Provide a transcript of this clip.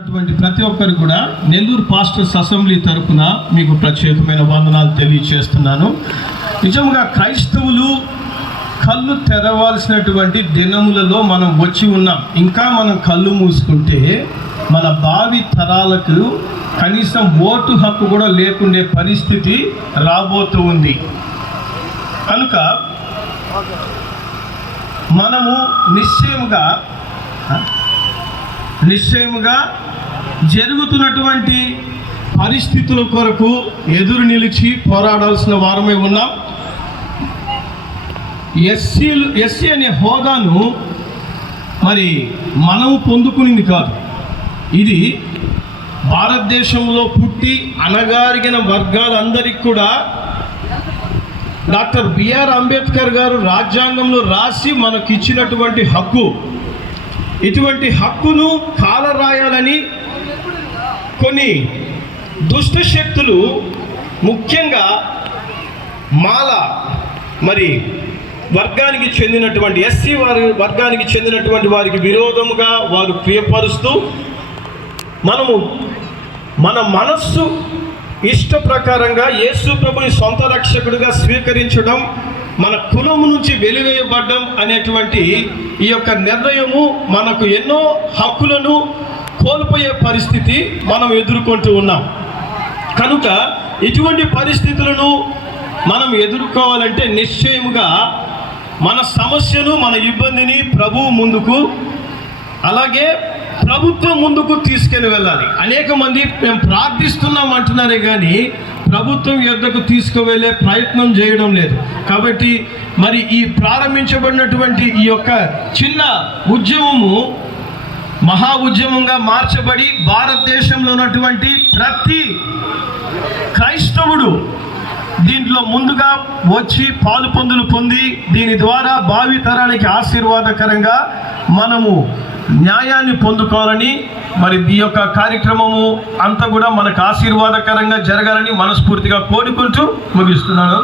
అటువంటి ప్రతి ఒక్కరు కూడా నెల్లూరు పాస్టర్స్ అసెంబ్లీ తరఫున మీకు ప్రత్యేకమైన వందనాలు తెలియచేస్తున్నాను. నిజంగా క్రైస్తవులు కళ్ళు తెరవాల్సినటువంటి దినములలో మనం వచ్చి ఉన్నాం. ఇంకా మనం కళ్ళు మూసుకుంటే మన భావి తరాలకు కనీసం ఓటు హక్కు కూడా లేకుండే పరిస్థితి రాబోతూ ఉంది. కనుక మనము నిశ్చయముగా జరుగుతున్నటువంటి పరిస్థితుల కొరకు ఎదురు నిలిచి పోరాడాల్సిన వారమై ఉన్నాం. ఎస్సీ అనే హోదాను మరి మనము పొందుకునింది కాదు. ఇది భారతదేశంలో పుట్టి అణగారిన వర్గాలందరికీ కూడా డాక్టర్ బిఆర్ అంబేద్కర్ గారు రాజ్యాంగంలో రాసి మనకు ఇచ్చినటువంటి హక్కు. ఇటువంటి హక్కును కాలరాయాలని కొన్ని దుష్ట శక్తులు, ముఖ్యంగా మాల వర్గానికి చెందినటువంటి ఎస్సీ వర్గానికి చెందినటువంటి వారికి విరోధముగా వారు ప్రియపరుస్తూ మన మనస్సు ఇష్ట ప్రకారంగా యేసు ప్రభుని సొంత రక్షకుడిగా స్వీకరించడం, మన కులము నుంచి వెలివేయబడ్డం అనేటువంటి ఈ యొక్క నిర్ణయము మనకు ఎన్నో హక్కులను కోల్పోయే పరిస్థితి మనం ఎదుర్కొంటూ ఉన్నాం. కనుక ఇటువంటి పరిస్థితులను మనం ఎదుర్కోవాలంటే నిశ్చయముగా మన సమస్యను, మన ఇబ్బందిని ప్రభువు ముందుకు, అలాగే ప్రభుత్వం ముందుకు తీసుకెళ్ళి వెళ్ళాలి. అనేక మంది మేము ప్రార్థిస్తున్నాం అంటున్నారే కానీ ప్రభుత్వం యొద్దకు తీసుకువెళ్ళే ప్రయత్నం చేయడం లేదు. కాబట్టి ఈ ప్రారంభించబడినటువంటి ఈ యొక్క చిన్న ఉద్యమము మహా ఉద్యమంగా మార్చబడి భారతదేశంలో ఉన్నటువంటి ప్రతి క్రైస్తవుడు దీంట్లో ముందుగా వచ్చి పాలు పొంది దీని ద్వారా భావి తరానికి ఆశీర్వాదకరంగా మనము న్యాయాన్ని పొందుకోవాలని, ఈ యొక్క కార్యక్రమము అంతా కూడా మనకు ఆశీర్వాదకరంగా జరగాలని మనస్ఫూర్తిగా కోరుకుంటూ ముగిస్తున్నాను.